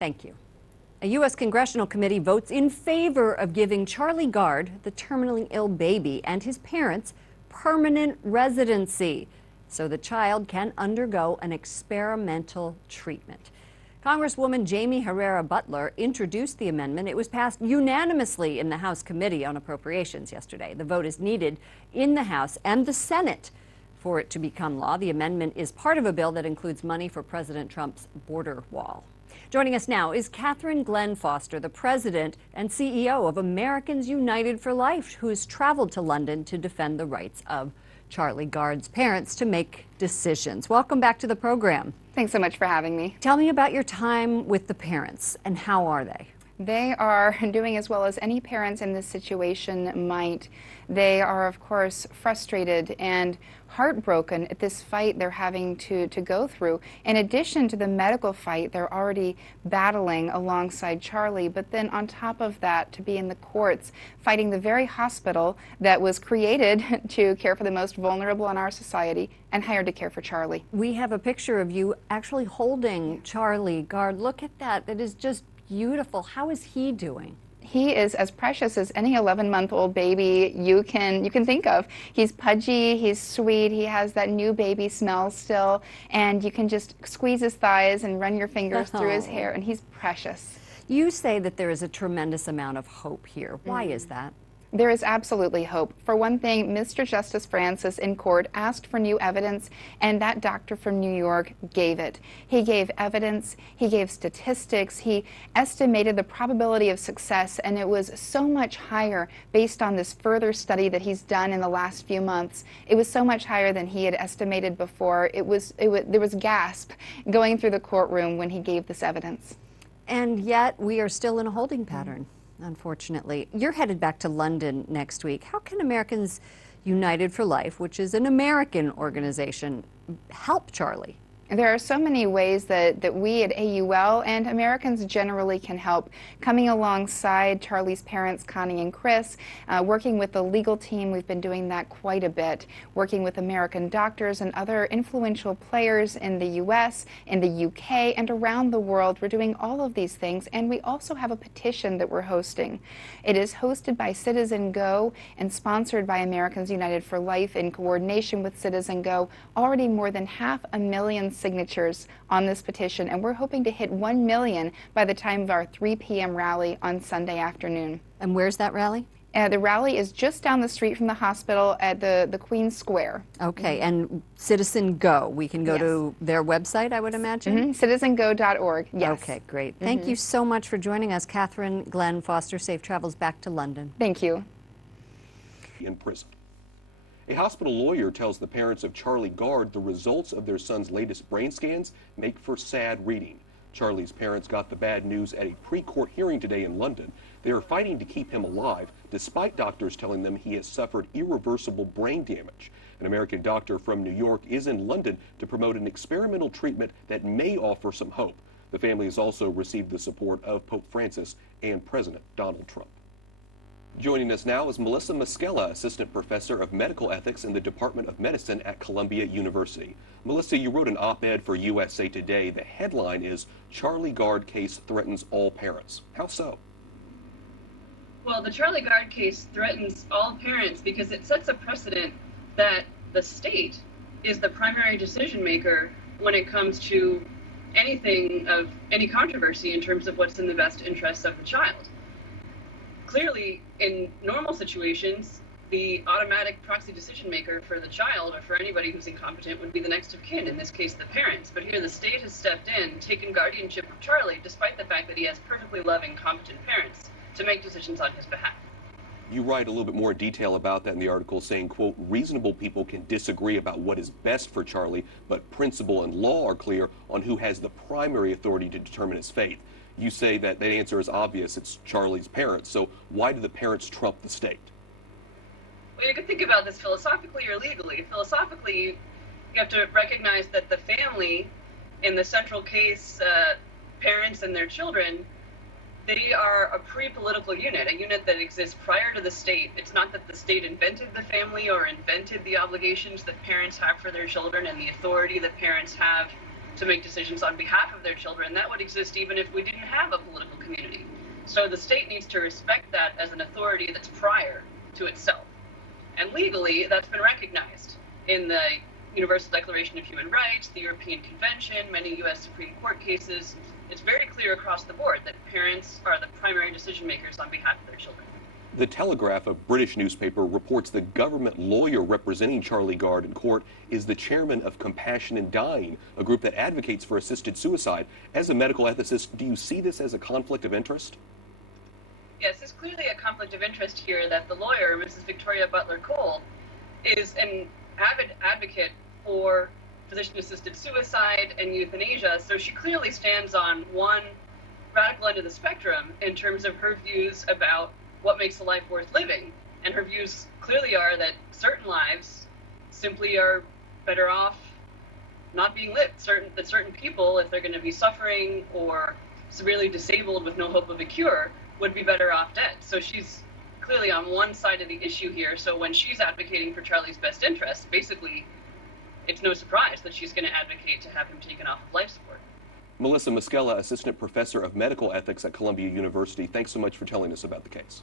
Thank you. A U.S. congressional committee votes in favor of giving Charlie Gard, the terminally ill baby, and his parents permanent residency so the child can undergo an experimental treatment. Congresswoman Jamie Herrera Butler introduced the amendment. It was passed unanimously in the House Committee on Appropriations yesterday. The vote is needed in the House and the Senate for it to become law. The amendment is part of a bill that includes money for President Trump's border wall. Joining us now is Catherine Glenn Foster, the president and CEO of Americans United for Life, who has traveled to London to defend the rights of Charlie Gard's parents to make decisions. Welcome back to the program. Thanks so much for having me. Tell me about your time with the parents and how are they? They are doing as well as any parents in this situation might. They are, of course, frustrated and heartbroken at this fight they're having to go through. In addition to the medical fight they're already battling alongside Charlie, but then on top of that, to be in the courts fighting the very hospital that was created to care for the most vulnerable in our society and hired to care for Charlie. We have a picture of you actually holding Charlie Gard. Look at that. It is just beautiful. How is he doing? He is as precious as any 11-month-old baby you can think of. He's pudgy, he's sweet, he has that new baby smell still, and you can just squeeze his thighs and run your fingers through his hair, and he's precious. You say that there is a tremendous amount of hope here. Why is that? There is absolutely hope. For one thing, Mr. Justice Francis in court asked for new evidence, and that doctor from New York gave it. He gave evidence, he gave statistics, he estimated the probability of success, and it was so much higher based on this further study that he's done in the last few months. It was so much higher than he had estimated before. There was gasp going through the courtroom when he gave this evidence. And yet we are still in a holding pattern. Unfortunately. You're headed back to London next week. How can Americans United for Life, which is an American organization, help Charlie? There are so many ways that we at AUL and Americans generally can help. Coming alongside Charlie's parents, Connie and Chris, working with the legal team, we've been doing that quite a bit. Working with American doctors and other influential players in the US, in the UK, and around the world. We're doing all of these things, and we also have a petition that we're hosting. It is hosted by Citizen Go and sponsored by Americans United for Life in coordination with Citizen Go. Already more than 500,000 signatures on this petition, and we're hoping to hit 1 million by the time of our 3 p.m. rally on Sunday afternoon. And where's that rally? The rally is just down the street from the hospital at the Queen's Square. Okay, and Citizen Go, we can go to their website, I would imagine? Citizengo.org, yes. Okay, great. Thank you so much for joining us, Catherine Glenn Foster. Safe travels back to London. Thank you. In prison. A hospital lawyer tells the parents of Charlie Gard the results of their son's latest brain scans make for sad reading. Charlie's parents got the bad news at a pre-court hearing today in London. They are fighting to keep him alive, despite doctors telling them he has suffered irreversible brain damage. An American doctor from New York is in London to promote an experimental treatment that may offer some hope. The family has also received the support of Pope Francis and President Donald Trump. Joining us now is Melissa Moschella, Assistant Professor of Medical Ethics in the Department of Medicine at Columbia University. Melissa, you wrote an op-ed for USA Today. The headline is, Charlie Gard Case Threatens All Parents. How so? Well, the Charlie Gard case threatens all parents because it sets a precedent that the state is the primary decision maker when it comes to anything of any controversy in terms of what's in the best interest of the child. Clearly, in normal situations, the automatic proxy decision maker for the child or for anybody who's incompetent would be the next of kin, in this case the parents. But here the state has stepped in, taken guardianship of Charlie, despite the fact that he has perfectly loving, competent parents to make decisions on his behalf. You write a little bit more detail about that in the article, saying, quote, reasonable people can disagree about what is best for Charlie, but principle and law are clear on who has the primary authority to determine his fate. You say that that answer is obvious. It's Charlie's parents. So why do the parents trump the state? Well, you can think about this philosophically or legally. Philosophically, you have to recognize that the family, in the central case, parents and their children, they are a pre-political unit, a unit that exists prior to the state. It's not that the state invented the family or invented the obligations that parents have for their children and the authority that parents have to make decisions on behalf of their children. That would exist even if we didn't have a political community. So the state needs to respect that as an authority that's prior to itself. And legally, that's been recognized in the Universal Declaration of Human Rights, the European Convention, many U.S. Supreme Court cases. It's very clear across the board that parents are the primary decision makers on behalf of their children. The Telegraph, a British newspaper, reports the government lawyer representing Charlie Gard in court is the chairman of Compassion in Dying, a group that advocates for assisted suicide. As a medical ethicist, do you see this as a conflict of interest? Yes, there's clearly a conflict of interest here that the lawyer, Mrs. Victoria Butler Cole, is an avid advocate for physician-assisted suicide and euthanasia, so she clearly stands on one radical end of the spectrum in terms of her views about what makes a life worth living. And her views clearly are that certain lives simply are better off not being lived. That certain people, if they're going to be suffering or severely disabled with no hope of a cure, would be better off dead. So she's clearly on one side of the issue here. So when she's advocating for Charlie's best interests, basically, it's no surprise that she's going to advocate to have him taken off of life support. Melissa Muscella, Assistant Professor of Medical Ethics at Columbia University, thanks so much for telling us about the case.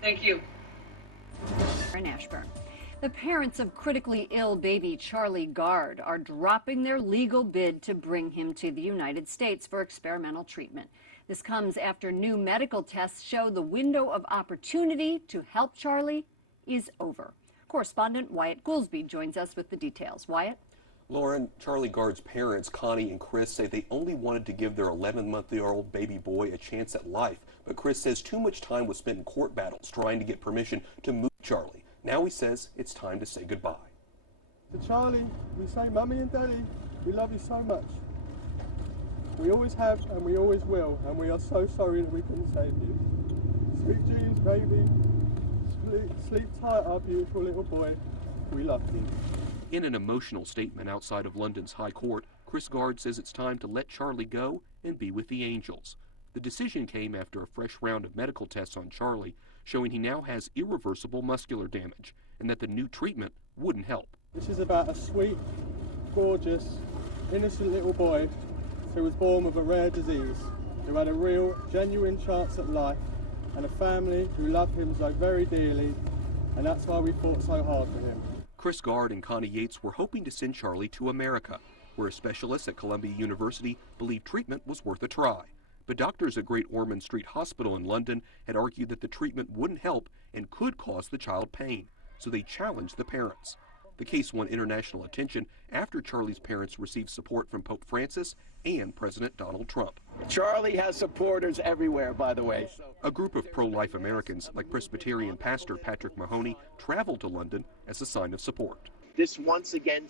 Thank you. In Ashburn. The parents of critically ill baby Charlie Gard are dropping their legal bid to bring him to the United States for experimental treatment. This comes after new medical tests show the window of opportunity to help Charlie is over. Correspondent Wyatt Goolsby joins us with the details. Wyatt? Lauren, Charlie Gard's parents, Connie and Chris, say they only wanted to give their 11-month-old baby boy a chance at life. But Chris says too much time was spent in court battles trying to get permission to move Charlie. Now he says it's time to say goodbye. To Charlie, we say, Mummy and Daddy, we love you so much. We always have and we always will, and we are so sorry that we couldn't save you. Sweet dreams, baby. Sleep tight, our beautiful little boy. We love you. In an emotional statement outside of London's High Court, Chris Gard says it's time to let Charlie go and be with the angels. The decision came after a fresh round of medical tests on Charlie, showing he now has irreversible muscular damage, and that the new treatment wouldn't help. This is about a sweet, gorgeous, innocent little boy who was born with a rare disease, who had a real, genuine chance at life, and a family who loved him so very dearly, and that's why we fought so hard for him. Chris Gard and Connie Yates were hoping to send Charlie to America, where specialists at Columbia University believed treatment was worth a try. But doctors at Great Ormond Street Hospital in London had argued that the treatment wouldn't help and could cause the child pain, so they challenged the parents. The case won international attention after Charlie's parents received support from Pope Francis and President Donald Trump. Charlie has supporters everywhere, by the way. A group of pro-life Americans, like Presbyterian pastor Patrick Mahoney, traveled to London as a sign of support. This once again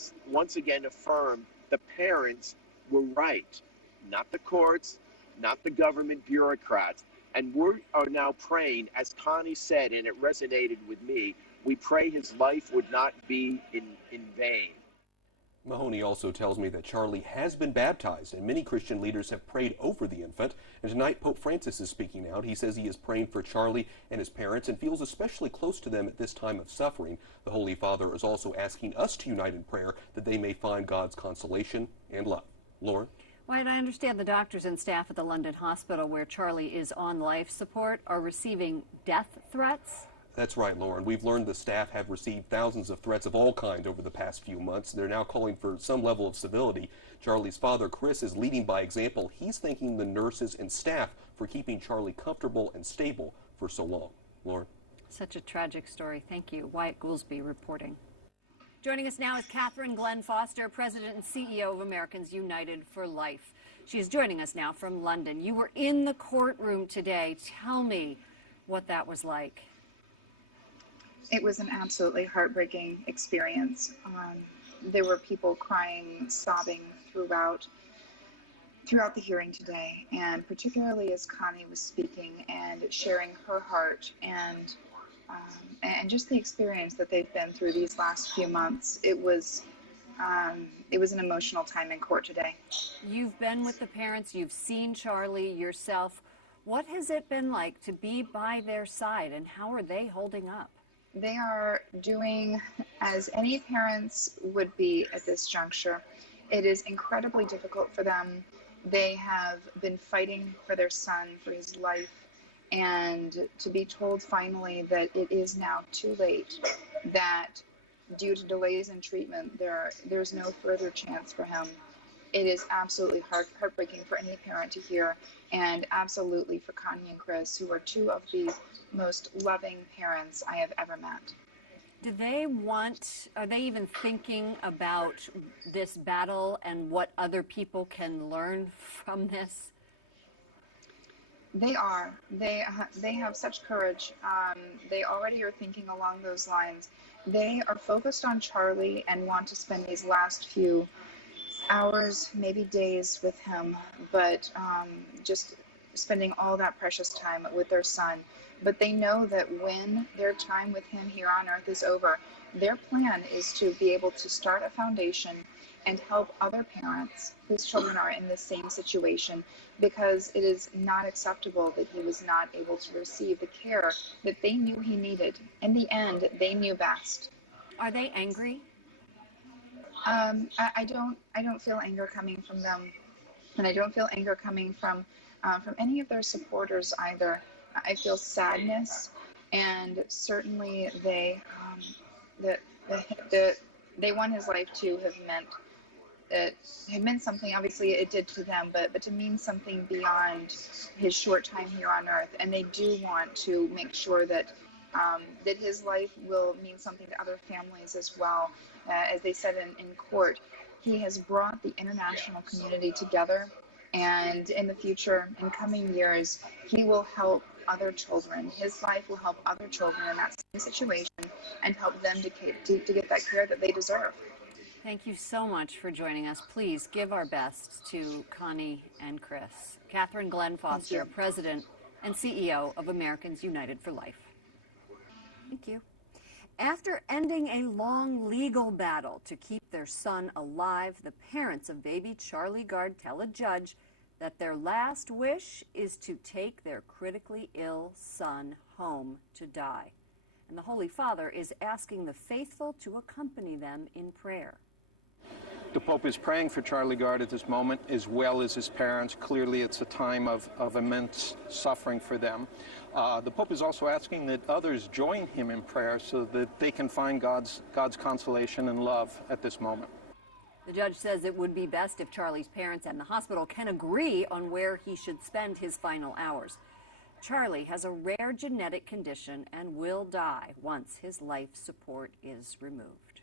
affirmed the parents were right, not the courts, not the government bureaucrats. And we are now praying, as Connie said, and it resonated with me, we pray his life would not be in vain. Mahoney also tells me that Charlie has been baptized, and many Christian leaders have prayed over the infant. And tonight, Pope Francis is speaking out. He says he is praying for Charlie and his parents and feels especially close to them at this time of suffering. The Holy Father is also asking us to unite in prayer that they may find God's consolation and love. Lauren? Wyatt, I understand the doctors and staff at the London hospital where Charlie is on life support are receiving death threats. That's right, Lauren. We've learned the staff have received thousands of threats of all kinds over the past few months. They're now calling for some level of civility. Charlie's father, Chris, is leading by example. He's thanking the nurses and staff for keeping Charlie comfortable and stable for so long. Lauren? Such a tragic story. Thank you. Wyatt Goolsby reporting. Joining us now is Catherine Glenn Foster, President and CEO of Americans United for Life. She is joining us now from London. You were in the courtroom today. Tell me what that was like. It was an absolutely heartbreaking experience. There were people crying, sobbing throughout the hearing today, and particularly as Connie was speaking and sharing her heart and just the experience that they've been through these last few months. It was an emotional time in court today. You've been with the parents, you've seen Charlie yourself. What has it been like to be by their side, and how are they holding up? They are doing as any parents would be at this juncture. It is incredibly difficult for them. They have been fighting for their son, for his life, and to be told finally that it is now too late, that due to delays in treatment, there's no further chance for him. It is absolutely heartbreaking for any parent to hear, and absolutely for Connie and Chris, who are two of the most loving parents I have ever met. Are they even thinking about this battle and what other people can learn from this? They are. They have such courage. They already are thinking along those lines. They are focused on Charlie and want to spend these last few hours, maybe days with him, but just spending all that precious time with their son. But they know that when their time with him here on earth is over, their plan is to be able to start a foundation and help other parents whose children are in the same situation, because it is not acceptable that he was not able to receive the care that they knew he needed. In the end, they knew best. Are they angry? I don't feel anger coming from them, and I don't feel anger coming from any of their supporters either. I feel sadness, and certainly they want his life to have meant that it meant something. Obviously, it did to them, but to mean something beyond his short time here on earth. And they do want to make sure that that his life will mean something to other families as well. As they said in court, he has brought the international community together, and in the future, in coming years, he will help other children. His life will help other children in that same situation and help them to get that care that they deserve. Thank you so much for joining us. Please give our best to Connie and Chris. Catherine Glenn Foster, President and CEO of Americans United for Life. Thank you. After ending a long legal battle to keep their son alive, the parents of baby Charlie Gard tell a judge that their last wish is to take their critically ill son home to die. And the Holy Father is asking the faithful to accompany them in prayer. The Pope is praying for Charlie Gard at this moment, as well as his parents. Clearly, it's a time of immense suffering for them. The Pope is also asking that others join him in prayer so that they can find God's consolation and love at this moment. The judge says it would be best if Charlie's parents and the hospital can agree on where he should spend his final hours. Charlie has a rare genetic condition and will die once his life support is removed.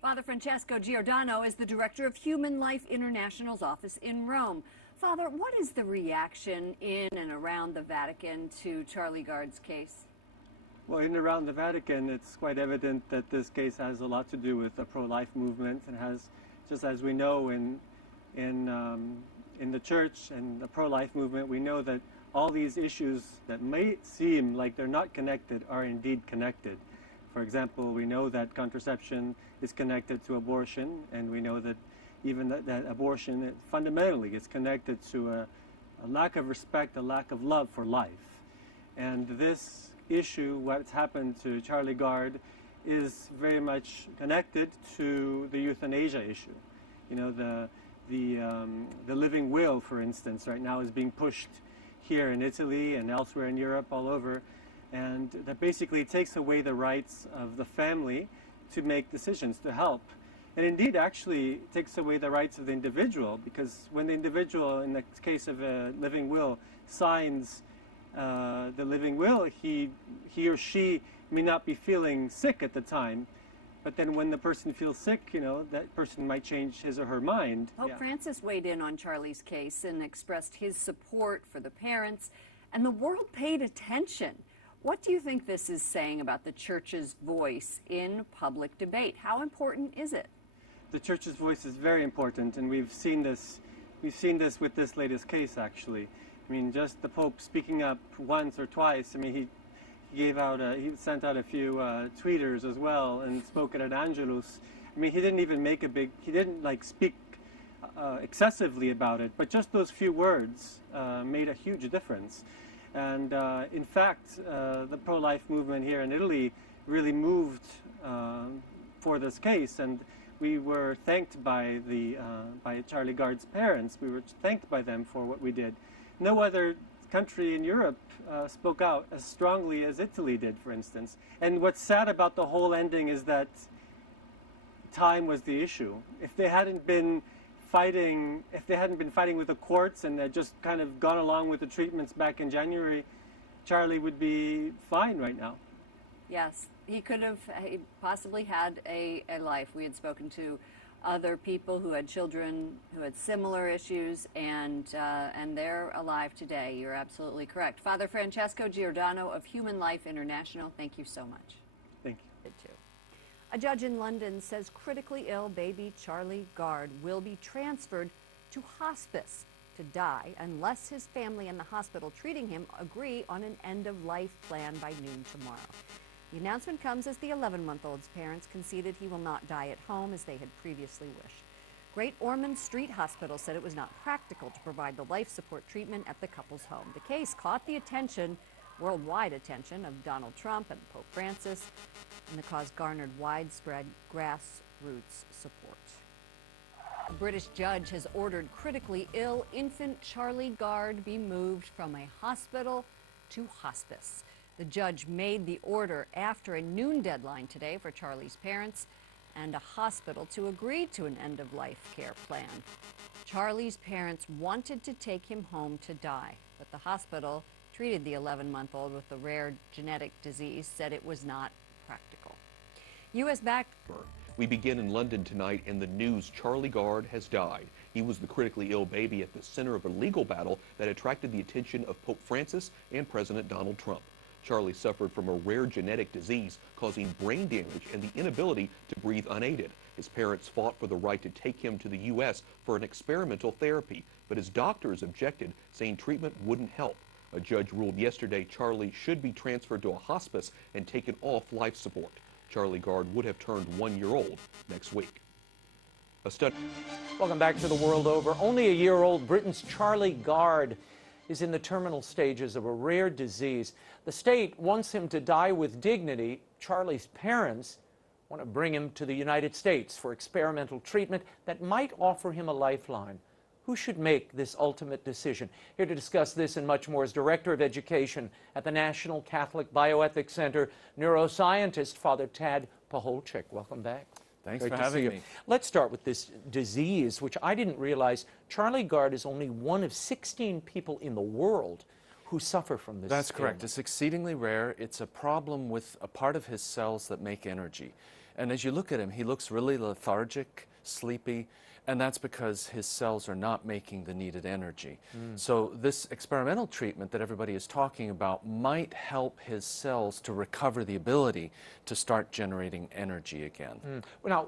Father Francesco Giordano is the director of Human Life International's office in Rome. Father, what is the reaction in and around the Vatican to Charlie Gard's case? Well, in and around the Vatican, it's quite evident that this case has a lot to do with the pro-life movement, and has, just as we know in the church and the pro-life movement, we know that all these issues that may seem like they're not connected are indeed connected. For example, we know that contraception is connected to abortion, and we know that even that abortion fundamentally is connected to a lack of respect, a lack of love for life. And this issue, what's happened to Charlie Gard, is very much connected to the euthanasia issue. You know, the living will, for instance, right now is being pushed here in Italy and elsewhere in Europe, all over, and that basically takes away the rights of the family to make decisions, to help. And indeed, actually takes away the rights of the individual, because when the individual, in the case of a living will, signs the living will, he or she may not be feeling sick at the time, but then when the person feels sick, you know, that person might change his or her mind. Pope Francis weighed in on Charlie's case and expressed his support for the parents, and the world paid attention. What do you think this is saying about the Church's voice in public debate? How important is it? The Church's voice is very important, and we've seen this with this latest case, actually. I mean, just the Pope speaking up once or twice. I mean, he sent out a few tweeters as well, and spoke at an Angelus. I mean, he didn't speak excessively about it, but just those few words made a huge difference. And in fact, the pro-life movement here in Italy really moved for this case, and we were thanked by by Charlie Gard's parents. We were thanked by them for what we did. No other country in Europe spoke out as strongly as Italy did, for instance. And what's sad about the whole ending is that time was the issue. If they hadn't been fighting with the courts and had just kind of gone along with the treatments back in January, Charlie would be fine right now. Yes, he could have possibly had a life. We had spoken to other people who had children who had similar issues, and they're alive today. You're absolutely correct. Father Francesco Giordano of Human Life International, thank you so much. Thank you. A judge in London says critically ill baby Charlie Gard will be transferred to hospice to die unless his family and the hospital treating him agree on an end-of-life plan by noon tomorrow. The announcement comes as the 11-month-old's parents conceded he will not die at home as they had previously wished. Great Ormond Street Hospital said it was not practical to provide the life support treatment at the couple's home. The case caught the attention, worldwide attention, of Donald Trump and Pope Francis, and the cause garnered widespread grassroots support. A British judge has ordered critically ill infant Charlie Gard be moved from a hospital to hospice. The judge made the order after a noon deadline today for Charlie's parents and a hospital to agree to an end-of-life care plan. Charlie's parents wanted to take him home to die, but the hospital treated the 11-month-old with the rare genetic disease said it was not practical. U.S.-backed. We begin in London tonight, and the news: Charlie Gard has died. He was the critically ill baby at the center of a legal battle that attracted the attention of Pope Francis and President Donald Trump. Charlie suffered from a rare genetic disease causing brain damage and the inability to breathe unaided. His parents fought for the right to take him to the U.S. for an experimental therapy, but his doctors objected, saying treatment wouldn't help. A judge ruled yesterday Charlie should be transferred to a hospice and taken off life support. Charlie Gard would have turned 1 year old next week. A study. Welcome back to The World Over. Only a year old, Britain's Charlie Gard is in the terminal stages of a rare disease. The state wants him to die with dignity. Charlie's parents want to bring him to the United States for experimental treatment that might offer him a lifeline. Who should make this ultimate decision? Here to discuss this and much more is Director of Education at the National Catholic Bioethics Center, neuroscientist Father Tad Pacholczyk. Welcome back. Thanks for having me. Let's start with this disease, which I didn't realize. Charlie Gard is only one of 16 people in the world who suffer from this. That's correct. It's exceedingly rare. It's a problem with a part of his cells that make energy. And as you look at him, he looks really lethargic, sleepy, and that's because his cells are not making the needed energy. So this experimental treatment that everybody is talking about might help his cells to recover the ability to start generating energy again. Now,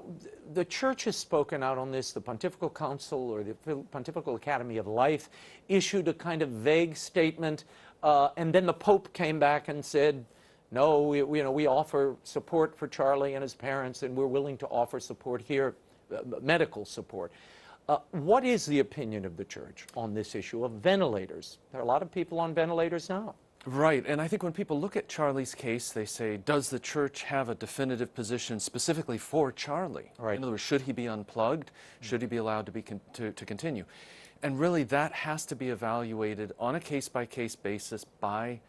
the Church has spoken out on this. The Pontifical Council, or the Pontifical Academy of Life, issued a kind of vague statement, and then the Pope came back and said, no, we offer support for Charlie and his parents, and we're willing to offer support here, medical support. What is the opinion of the Church on this issue of ventilators? There are a lot of people on ventilators now. Right, and I think when people look at Charlie's case, they say, does the Church have a definitive position specifically for Charlie? Right. In other words, should he be unplugged? Should he be allowed to continue? And really, that has to be evaluated on a case-by-case basis by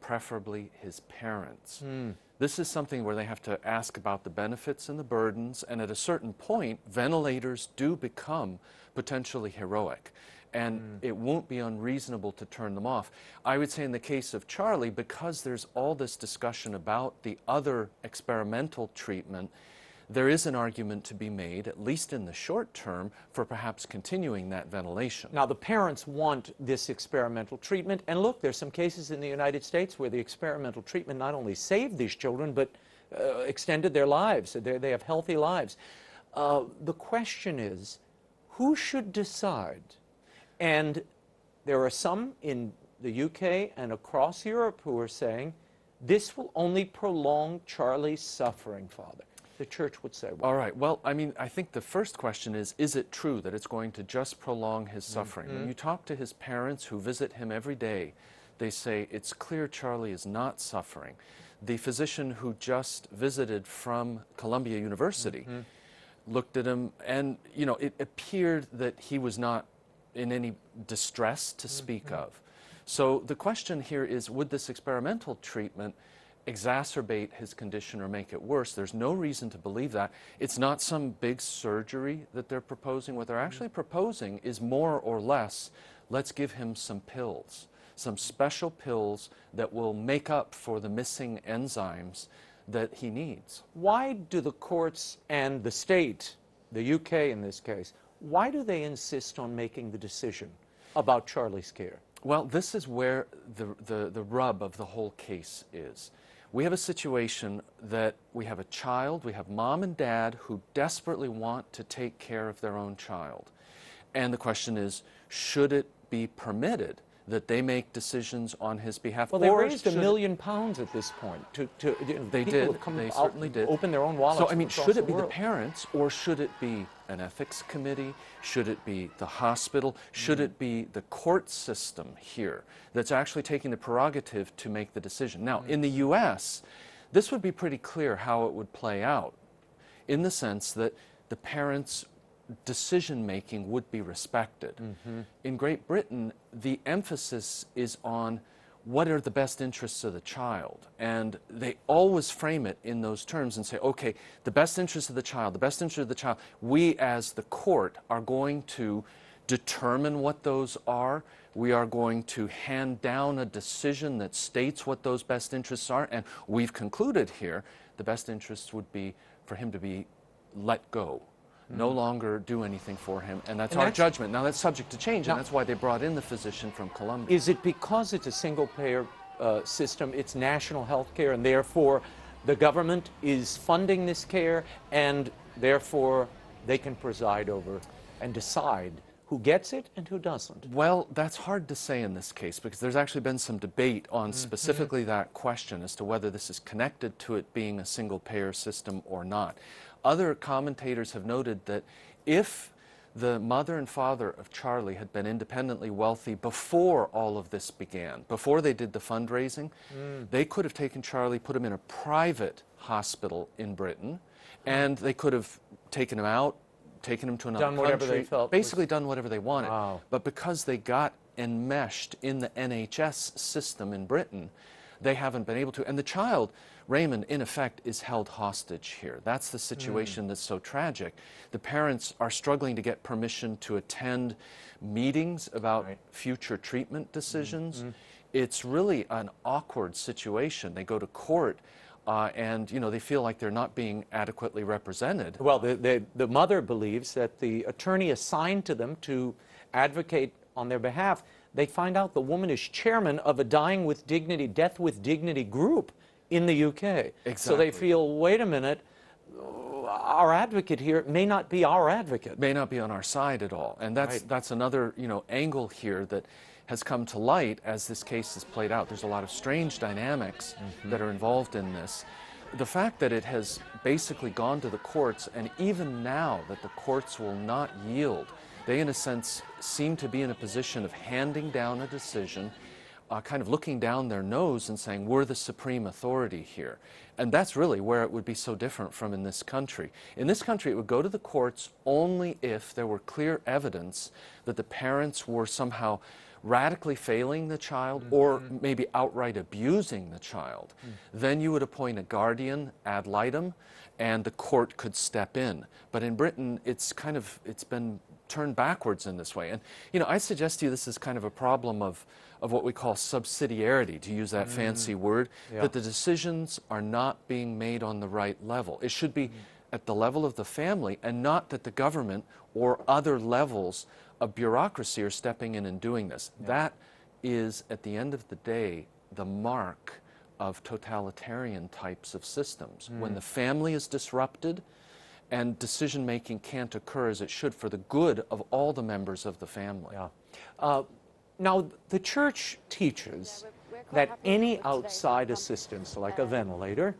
preferably his parents. This is something where they have to ask about the benefits and the burdens, and at a certain point, ventilators do become potentially heroic, and it won't be unreasonable to turn them off. I would say in the case of Charlie, because there's all this discussion about the other experimental treatment, there is an argument to be made, at least in the short term, for perhaps continuing that ventilation. Now, the parents want this experimental treatment, and look, there's some cases in the United States where the experimental treatment not only saved these children, but extended their lives. They have healthy lives. The question is, who should decide? And there are some in the UK and across Europe who are saying, this will only prolong Charlie's suffering, Father. The Church would say, well, all right, well, I mean, I think the first question is it true that it's going to just prolong his suffering? When you talk to his parents who visit him every day, they say, it's clear Charlie is not suffering. The physician who just visited from Columbia University looked at him, and it appeared that he was not in any distress to speak of. So the question here is, would this experimental treatment exacerbate his condition or make it worse? There's no reason to believe that. It's not some big surgery that they're proposing. What they're actually proposing is more or less, let's give him some pills, some special pills that will make up for the missing enzymes that he needs. Why do the courts and the state, the UK in this case, why do they insist on making the decision about Charlie's care? Well, this is where the rub of the whole case is. We have a situation that we have a child, we have mom and dad who desperately want to take care of their own child. And the question is, should it be permitted that they make decisions on his behalf? Well, they raised £1 million at this point. They did. They certainly did. Open their own wallets. So, I mean, should it be the world. parents, or should it be an ethics committee? Should it be the hospital? Should it be the court system here that's actually taking the prerogative to make the decision? Now, in the U.S., this would be pretty clear how it would play out, in the sense that the parents' decision-making would be respected. In Great Britain, the emphasis is on what are the best interests of the child, and they always frame it in those terms and say, okay, the best interest of the child, the best interest of the child, we as the court are going to determine what those are. We are going to hand down a decision that states what those best interests are, and we've concluded here the best interest would be for him to be let go, no longer do anything for him, and that's our judgment. Now, that's subject to change, and that's why they brought in the physician from Columbia. Is it because it's a single-payer system, it's national health care, and therefore the government is funding this care, and therefore they can preside over and decide who gets it and who doesn't? Well, that's hard to say in this case, because there's actually been some debate on specifically that question as to whether this is connected to it being a single-payer system or not. Other commentators have noted that if the mother and father of Charlie had been independently wealthy before all of this began, before they did the fundraising, they could have taken Charlie, put him in a private hospital in Britain, and they could have taken him out, taken him to another country, whatever they felt basically done whatever they wanted. Wow. But because they got enmeshed in the NHS system in Britain, they haven't been able to. And the child, Raymond, in effect, is held hostage here. That's the situation that's so tragic. The parents are struggling to get permission to attend meetings about future treatment decisions. It's really an awkward situation. They go to court and they feel like they're not being adequately represented. Well, the mother believes that the attorney assigned to them to advocate on their behalf, they find out the woman is chairman of a Dying with Dignity, Death with Dignity group in the UK. Exactly. So they feel, wait a minute, our advocate here may not be our advocate. May not be on our side at all. And that's another angle here that has come to light as this case has played out. There's a lot of strange dynamics that are involved in this. The fact that it has basically gone to the courts, and even now that the courts will not yield, they in a sense seem to be in a position of handing down a decision, kind of looking down their nose and saying, we're the supreme authority here. And that's really where it would be so different from in this country. In this country, it would go to the courts only if there were clear evidence that the parents were somehow radically failing the child or maybe outright abusing the child. Then you would appoint a guardian ad litem and the court could step in. But in Britain, it's been turned backwards in this way. And I suggest to you this is kind of a problem of what we call subsidiarity, to use that fancy word, that the decisions are not being made on the right level. It should be at the level of the family, and not that the government or other levels of bureaucracy are stepping in and doing this. That is, at the end of the day, the mark of totalitarian types of systems. When the family is disrupted and decision-making can't occur as it should for the good of all the members of the family. Now, the church teaches that any outside assistance, like a ventilator,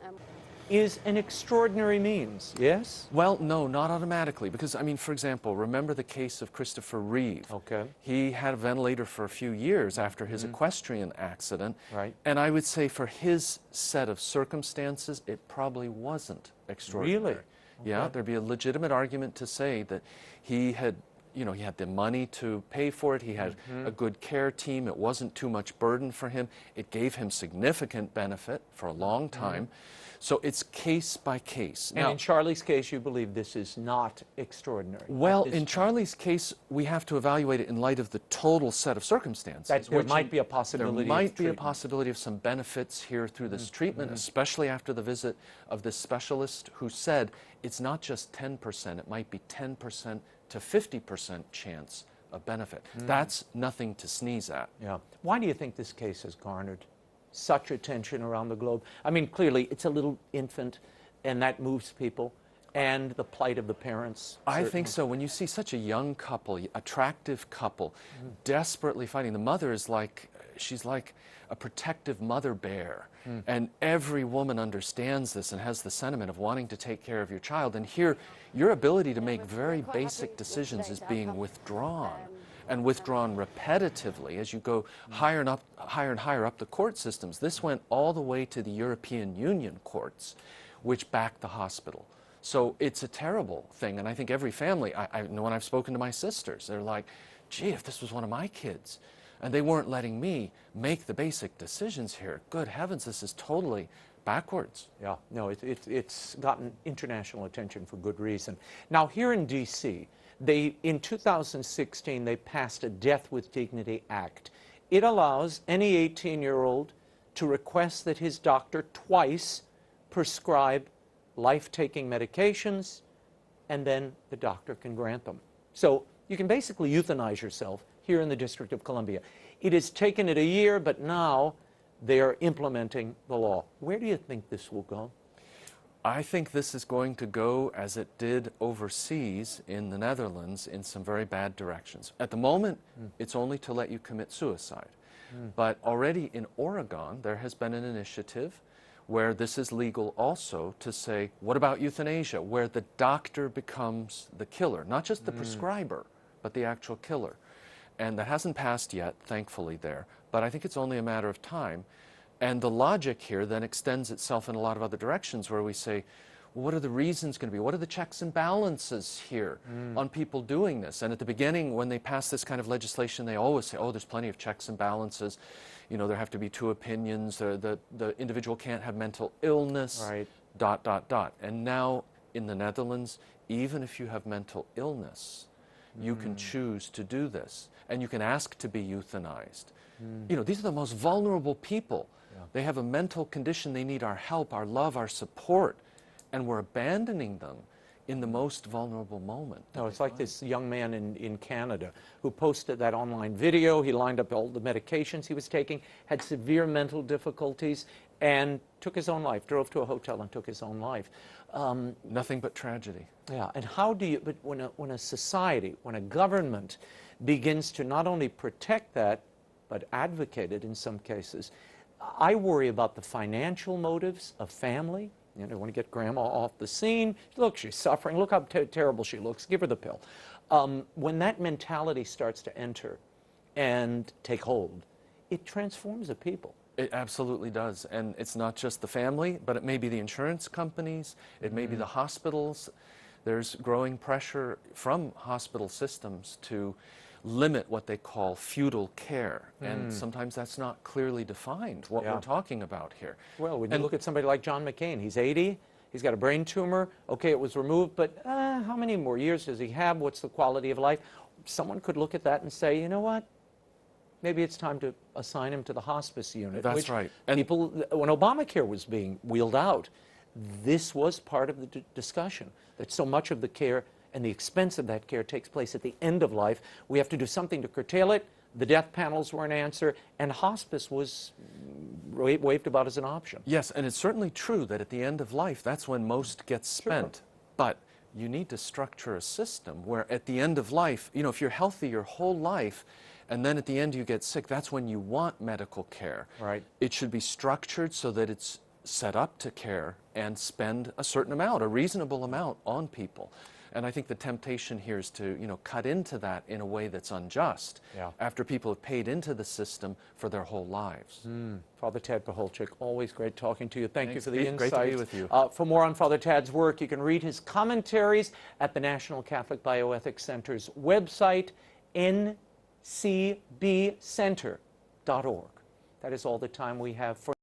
is an extraordinary means, yes? Well, no, not automatically, because, I mean, for example, remember the case of Christopher Reeve. Okay. He had a ventilator for a few years after his equestrian accident, Right. and I would say for his set of circumstances, it probably wasn't extraordinary. Really? Yeah, there'd be a legitimate argument to say that he had, he had the money to pay for it. He had a good care team. It wasn't too much burden for him. It gave him significant benefit for a long time. So it's case by case. And now, in Charlie's case, you believe this is not extraordinary? Well, in Charlie's case, we have to evaluate it in light of the total set of circumstances. There might be a possibility. There might be a possibility of some benefits here through this treatment, especially after the visit of this specialist who said it's not just 10%, it might be 10% to 50% chance of benefit. That's nothing to sneeze at. Yeah. Why do you think this case has garnered such attention around the globe? I mean, clearly, it's a little infant, and that moves people, and the plight of the parents. I think so. When you see such a young couple, attractive couple, desperately fighting, the mother is like, she's like a protective mother bear. And every woman understands this and has the sentiment of wanting to take care of your child. And here, your ability to make very basic decisions is being withdrawn. And withdrawn repetitively as you go higher and higher up the court systems. This went all the way to the European Union courts, which backed the hospital. So it's a terrible thing, and I think every family, I know when I've spoken to my sisters, they're like, gee, if this was one of my kids, and they weren't letting me make the basic decisions here, good heavens, this is totally backwards. Yeah, no, it's gotten international attention for good reason. Now, here in D.C., in 2016, they passed a Death with Dignity Act. It allows any 18-year-old to request that his doctor twice prescribe life-taking medications, and then the doctor can grant them. So you can basically euthanize yourself here in the District of Columbia. It has taken it a year, but now they are implementing the law. Where do you think this will go? I think this is going to go as it did overseas in the Netherlands in some very bad directions. At the moment, it's only to let you commit suicide. But already in Oregon, there has been an initiative where this is legal also to say, what about euthanasia, where the doctor becomes the killer, not just the prescriber, but the actual killer. And that hasn't passed yet, thankfully, there. But I think it's only a matter of time. And the logic here then extends itself in a lot of other directions where we say, well, what are the reasons going to be? What are the checks and balances here on people doing this? And at the beginning, when they pass this kind of legislation, they always say, oh, there's plenty of checks and balances. You know, there have to be two opinions. The individual can't have mental illness, right. ... And now in the Netherlands, even if you have mental illness, you can choose to do this. And you can ask to be euthanized. You know, these are the most vulnerable people. They have a mental condition. They need our help, our love, our support. And we're abandoning them in the most vulnerable moment. No, it's like this young man in Canada who posted that online video. He lined up all the medications he was taking, had severe mental difficulties, and took his own life, drove to a hotel and took his own life. Nothing but tragedy. Yeah, and how do you, but when a society, when a government begins to not only protect that, but advocate it in some cases, I worry about the financial motives of family. You know, they want to get grandma off the scene. Look, she's suffering. Look how terrible she looks. Give her the pill. When that mentality starts to enter and take hold, it transforms a people. It absolutely does. And it's not just the family, but it may be the insurance companies. It may be the hospitals. There's growing pressure from hospital systems to limit what they call feudal care. And sometimes that's not clearly defined, what we're talking about here. Well, when you look at somebody like John McCain, he's 80, he's got a brain tumor. Okay, it was removed, but how many more years does he have? What's the quality of life? Someone could look at that and say, you know what? Maybe it's time to assign him to the hospice unit. That's right. And people, when Obamacare was being wheeled out, this was part of the discussion, that so much of the care and the expense of that care takes place at the end of life. We have to do something to curtail it. The death panels were an answer, and hospice was waved about as an option. Yes, and it's certainly true that at the end of life, that's when most gets spent. Sure. But you need to structure a system where at the end of life, you know, if you're healthy your whole life, and then at the end you get sick, that's when you want medical care. Right. It should be structured so that it's set up to care and spend a certain amount, a reasonable amount on people. And I think the temptation here is to, cut into that in a way that's unjust after people have paid into the system for their whole lives. Father Tad Pacholczyk, always great talking to you. Thank you for the Great insights. to be with you. For more on Father Tad's work, you can read his commentaries at the National Catholic Bioethics Center's website, ncbcenter.org. That is all the time we have for